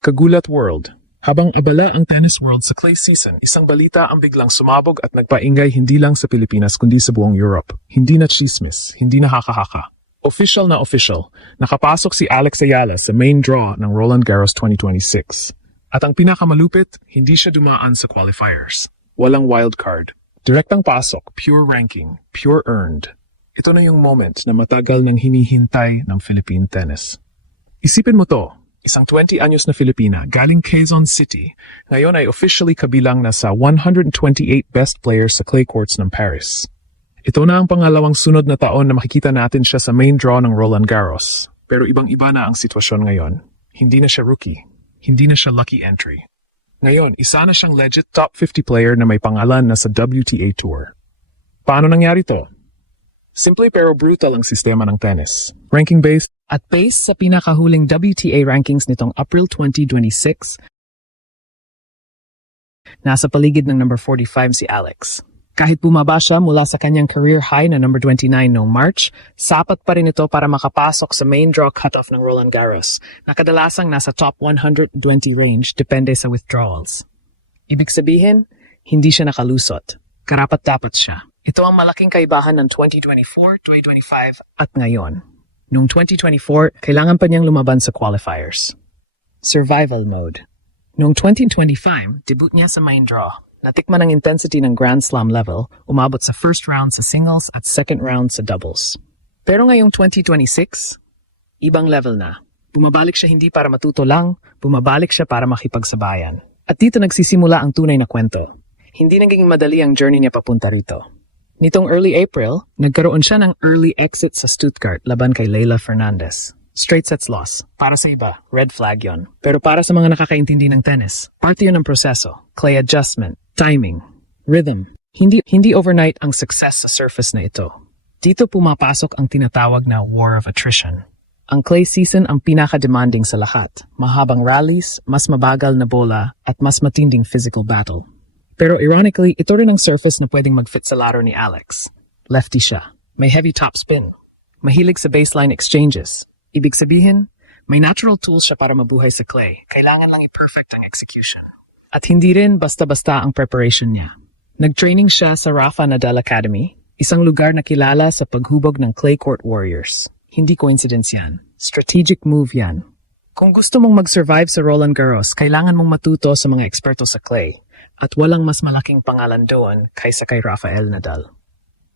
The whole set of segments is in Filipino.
Kagulat World. Habang abala ang tennis world sa clay season, isang balita ang biglang sumabog at nagpaingay hindi lang sa Pilipinas kundi sa buong Europe. Hindi na chismis, hindi na haka-haka. Official na official, nakapasok si Alex Ayala sa main draw ng Roland Garros 2026. At ang pinakamalupit, hindi siya dumaan sa qualifiers. Walang wildcard. Direktang pasok, pure ranking, pure earned. Ito na yung moment na matagal nang hinihintay ng Philippine tennis. Isipin mo to. Isang 20 anyos na Filipina, galing Quezon City, ngayon ay officially kabilang na sa 128 best players sa clay courts ng Paris. Ito na ang pangalawang sunod na taon na makikita natin siya sa main draw ng Roland Garros. Pero ibang-iba na ang sitwasyon ngayon. Hindi na siya rookie. Hindi na siya lucky entry. Ngayon, isa na siyang legit top 50 player na may pangalan na sa WTA Tour. Paano nangyari to? Simple pero brutal ang sistema ng tennis. Ranking-based, at based sa pinakahuling WTA rankings nitong April 2026, nasa paligid ng number 45 si Alex. Kahit bumaba siya mula sa kanyang career high na number 29 noong March, sapat pa rin ito para makapasok sa main draw cutoff ng Roland Garros, na kadalasang nasa top 120 range depende sa withdrawals. Ibig sabihin, hindi siya nakalusot. Karapat-dapat siya. Ito ang malaking kaibahan ng 2024, 2025 at ngayon. Noong 2024, kailangan pa niyang lumaban sa qualifiers. Survival mode. Noong 2025, debut niya sa main draw. Natikman ang intensity ng Grand Slam level, umabot sa first round sa singles at second round sa doubles. Pero ngayong 2026, ibang level na. Bumabalik siya hindi para matuto lang, bumabalik siya para makipagsabayan. At dito nagsisimula ang tunay na kwento. Hindi naging madali ang journey niya papunta rito. Nitong early April, nagkaroon siya ng early exit sa Stuttgart laban kay Leylah Fernandez. Straight sets loss. Para sa iba, red flag yon. Pero para sa mga nakakaintindi ng tennis, parte yun ng proseso. Clay adjustment, timing, rhythm. Hindi overnight ang success sa surface na ito. Dito pumapasok ang tinatawag na war of attrition. Ang clay season ang pinaka-demanding sa lahat. Mahabang rallies, mas mabagal na bola, at mas matinding physical battle. Pero ironically, ito rin ang surface na pwedeng mag-fit sa laro ni Alex. Lefty siya. May heavy top spin. Mahilig sa baseline exchanges. Ibig sabihin, may natural tools siya para mabuhay sa clay. Kailangan lang i-perfect ang execution. At hindi rin basta-basta ang preparation niya. Nag-training siya sa Rafa Nadal Academy, isang lugar na kilala sa paghubog ng clay court warriors. Hindi coincidence yan. Strategic move yan. Kung gusto mong mag-survive sa Roland Garros, kailangan mong matuto sa mga eksperto sa clay. At walang mas malaking pangalan doon kaysa kay Rafael Nadal.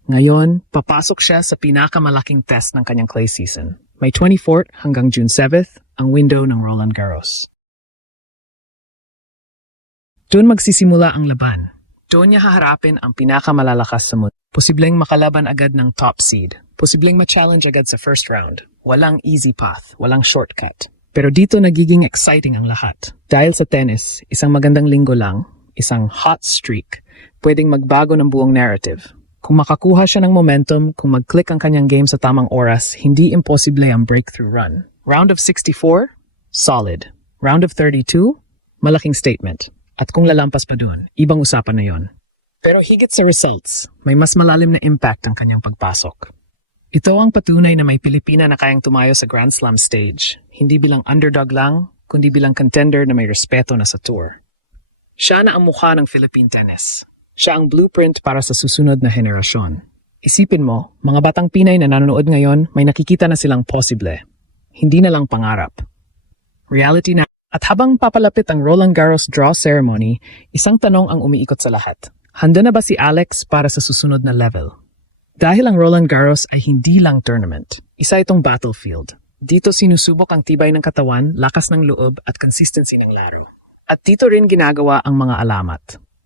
Ngayon, papasok siya sa pinakamalaking test ng kanyang clay season. May 24th hanggang June 7th ang window ng Roland Garros. Doon magsisimula ang laban. Doon niya haharapin ang pinakamalalakas sa mundo. Posibleng makalaban agad ng top seed. Posibleng ma-challenge agad sa first round. Walang easy path, walang shortcut. Pero dito nagiging exciting ang lahat. Dahil sa tennis, isang magandang linggo lang, isang hot streak, pwedeng magbago ng buong narrative. Kung makakuha siya ng momentum, kung mag-click ang kanyang game sa tamang oras, hindi imposible ang breakthrough run. Round of 64, solid. Round of 32, malaking statement. At kung lalampas pa dun, ibang usapan na yon. Pero higit sa results, may mas malalim na impact ang kanyang pagpasok. Ito ang patunay na may Pilipina na kayang tumayo sa Grand Slam stage, hindi bilang underdog lang, kundi bilang contender na may respeto na sa tour. Siya na ang mukha ng Philippine tennis. Siya ang blueprint para sa susunod na henerasyon. Isipin mo, mga batang Pinay na nanonood ngayon, may nakikita na silang posible. Hindi na lang pangarap. Reality na. At habang papalapit ang Roland Garros draw ceremony, isang tanong ang umiikot sa lahat. Handa na ba si Alex para sa susunod na level? Dahil ang Roland Garros ay hindi lang tournament. Isa itong battlefield. Dito sinusubok ang tibay ng katawan, lakas ng loob at consistency ng laro. At dito rin ginagawa ang mga alamat.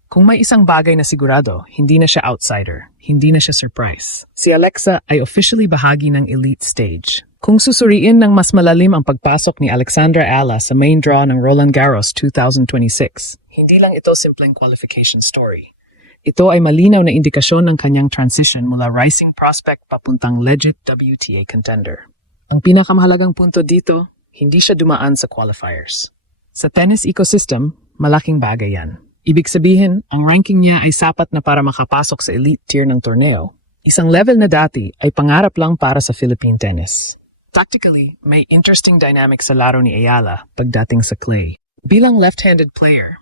Kung may isang bagay na sigurado, hindi na siya outsider, hindi na siya surprise. Si Alexa ay officially bahagi ng elite stage. Kung susuriin ng mas malalim ang pagpasok ni Alexandra Ayala sa main draw ng Roland Garros 2026, hindi lang ito simpleng qualification story. Ito ay malinaw na indikasyon ng kanyang transition mula rising prospect papuntang legit WTA contender. Ang pinakamahalagang punto dito, hindi siya dumaan sa qualifiers. Sa tennis ecosystem, malaking bagay yan. Ibig sabihin, ang ranking niya ay sapat na para makapasok sa elite tier ng torneo. Isang level na dati ay pangarap lang para sa Philippine tennis. Tactically, may interesting dynamic sa laro ni Ayala pagdating sa clay. Bilang left-handed player,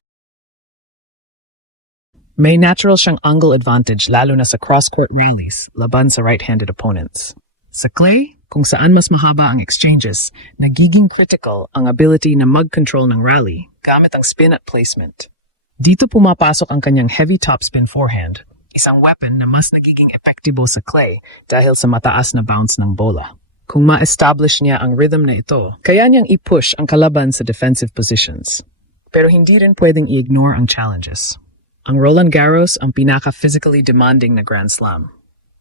may natural siyang angle advantage lalo na sa cross-court rallies laban sa right-handed opponents. Sa clay, kung saan mas mahaba ang exchanges, nagiging critical ang ability na mag-control ng rally gamit ang spin at placement. Dito pumapasok ang kanyang heavy topspin forehand, isang weapon na mas nagiging epektibo sa clay dahil sa mataas na bounce ng bola. Kung ma-establish niya ang rhythm na ito, kaya niyang i-push ang kalaban sa defensive positions. Pero hindi rin pwedeng i-ignore ang challenges. Ang Roland Garros ang pinaka-physically demanding na Grand Slam.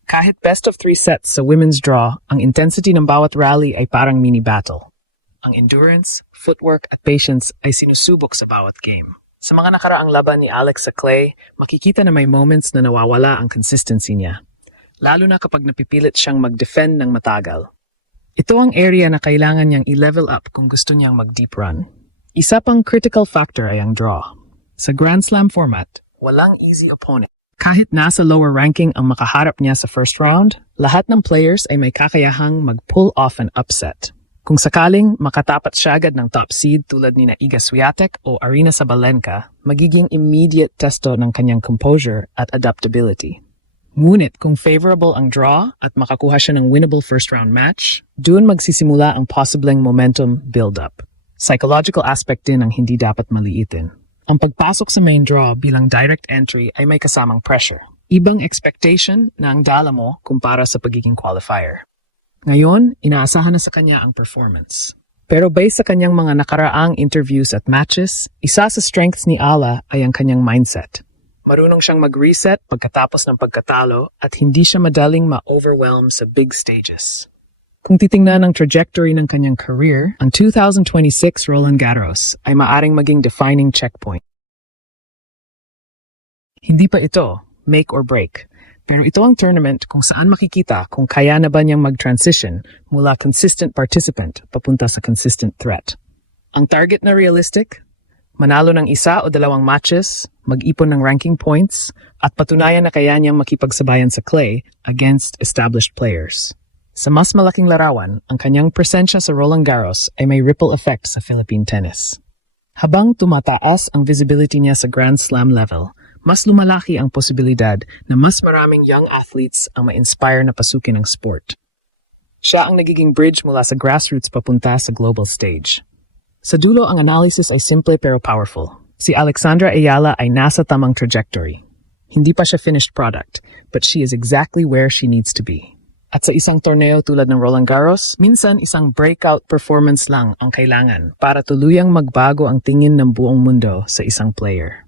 Kahit best of 3 sets sa women's draw, ang intensity ng bawat rally ay parang mini-battle. Ang endurance, footwork at patience ay sinusubok sa bawat game. Sa mga nakaraang laban ni Alex sa clay, makikita na may moments na nawawala ang consistency niya. Lalo na kapag napipilit siyang mag-defend ng matagal. Ito ang area na kailangan niyang i-level up kung gusto niyang mag-deep run. Isa pang critical factor ay ang draw. Sa Grand Slam format, walang easy opponent. Kahit nasa lower ranking ang makaharap niya sa first round, lahat ng players ay may kakayahang mag-pull off an upset. Kung sakaling makatapat siya agad ng top seed tulad ni Iga Swiatek o Aryna Sabalenka, magiging immediate testo ng kanyang composure at adaptability. Ngunit kung favorable ang draw at makakuha siya ng winnable first round match, doon magsisimula ang posibleng momentum build-up. Psychological aspect din ang hindi dapat maliitin. Ang pagpasok sa main draw bilang direct entry ay may kasamang pressure. Ibang expectation na ang dala mo kumpara sa pagiging qualifier. Ngayon, inaasahan na sa kanya ang performance. Pero based sa kanyang mga nakaraang interviews at matches, isa sa strengths ni Ala ay ang kanyang mindset. Marunong siyang mag-reset pagkatapos ng pagkatalo at hindi siya madaling ma-overwhelm sa big stages. Kung titingnan ang trajectory ng kanyang career, ang 2026 Roland Garros ay maaring maging defining checkpoint. Hindi pa ito make or break, pero ito ang tournament kung saan makikita kung kaya na ba niyang mag-transition mula consistent participant papunta sa consistent threat. Ang target na realistic, manalo ng 1 o 2 matches, mag-ipon ng ranking points, at patunayan na kaya niyang makipagsabayan sa clay against established players. Sa mas malaking larawan, ang kanyang presensya sa Roland Garros ay may ripple effect sa Philippine tennis. Habang tumataas ang visibility niya sa Grand Slam level, mas lumalaki ang posibilidad na mas maraming young athletes ang ma-inspire na pasukin ang sport. Siya ang nagiging bridge mula sa grassroots papunta sa global stage. Sa dulo, ang analysis ay simple pero powerful. Si Alexandra Ayala ay nasa tamang trajectory. Hindi pa siya finished product, but she is exactly where she needs to be. At sa isang torneo tulad ng Roland Garros, minsan isang breakout performance lang ang kailangan para tuluyang magbago ang tingin ng buong mundo sa isang player.